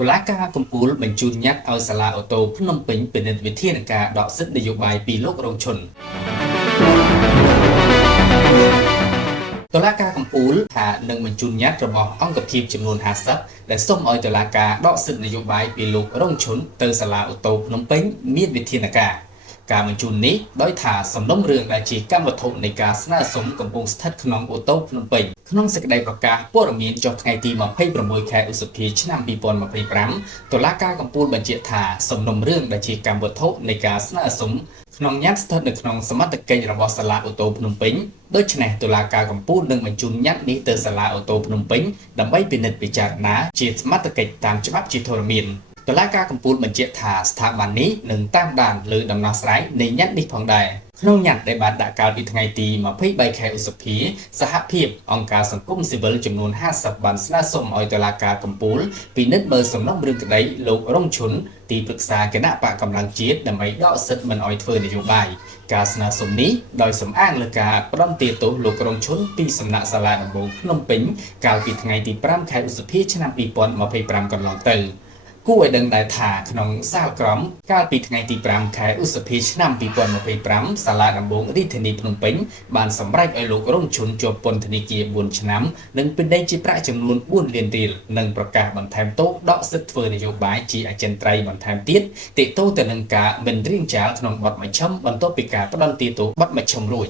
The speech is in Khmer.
តុលាការកំពូលបញ្ជូនញត្តិឲ្យសាលាអូតូភ្នំពេញពិនិត្យវិធានការដកសិទ្ធិនយោបាយពីលោករងឈុនតុលាការកំពូលថានឹងបញ្ជូនញត្តិរបស់អង្គភាពចំនួន50ដែលសូមឲ្យតុលាការដកសិទ្ធិនយោបាយពីលោករងឈុនទៅសាលាអូតូភ្នំពេញមានវិធានការបញ្ជូននេះដោយថាសំណុំរឿងដែលជាកម្មវត្ថុនៃការស្នើសុំកំពុងស្ថិតក្នុងអូតូភ្នំពេញក្នុងសេចក្តីប្រកាសព័ត៌មានចុះថ្ងៃទី26ខែឧសភាឆ្នាំ2025តុលាការកំពូលបញ្ជាក់ថាសំណុំរឿងដែលជាកម្មវត្ថុនៃការស្នើសុំក្នុងញត្តិស្ថិតនៅក្នុងសមត្ថកិច្ចរបស់សាលាអូតូភ្នំពេញដូច្នេះតុលាការកំពូលនឹងបញ្ជូនញត្តិនេះទៅសាលាអូតូភ្នំពេញដើម្បីពិនិត្យពិចារណាជាសមត្ថកិច្ចតាមច្បាប់ជាធរមានតុលាការកំពូលបញ្ជាក់ថាស្ថាប័ននេះនឹងតាមដានលើដំណោះស្រាយនៃញត្តិនេះផងដែរក្នុងញត្តិដែលបានដាក់កាលពីថ្ងៃទី23ខែឧសភាសហភាពអង្គការសង្គមស៊ីវិលចំនួន50បានស្នើសុំឲ្យតុលាការកំពូលពិនិត្យមើលសំណុំរឿងក្តីលោករងឈុនទីប្រឹក្សាគណៈបកកម្លាំងជាតិដើម្បីដកសិទ្ធិមិនឲ្យធ្វើនយោបាយការស្នើសុំនេះដោយសំអាងលើការផ្ដន្ទាទោសលោករងឈុនពីសំណាក់សាលាដំបងភ្នំពេញកាលពីថ្ងៃទី5ខែឧសភាឆ្នាំ2025កន្លងទៅគួរឲ្យដឹងដែរថាក្នុងសាលក្រមកាលពីថ្ងៃទី5ខែឧសភាឆ្នាំ2025សាលាដំបងរាជធានីភ្នំពេញបានសម្រេចឲ្យលោករងឈុនជាប់ពន្ធនាគារ4ឆ្នាំនិងពិន័យជាប្រាក់ចំនួន4លានរៀលនិងប្រកាសបន្ថែមទោសដកសិទ្ធិធ្វើនយោបាយជាអចិន្ត្រៃយ៍បន្ថែមទៀតទាក់ទងទៅនឹងការមិនរៀងចាលក្នុងបទមជ្ឈិមបន្ទាប់ពីការផ្ដន្ទាទោសបទមជ្ឈិមរួច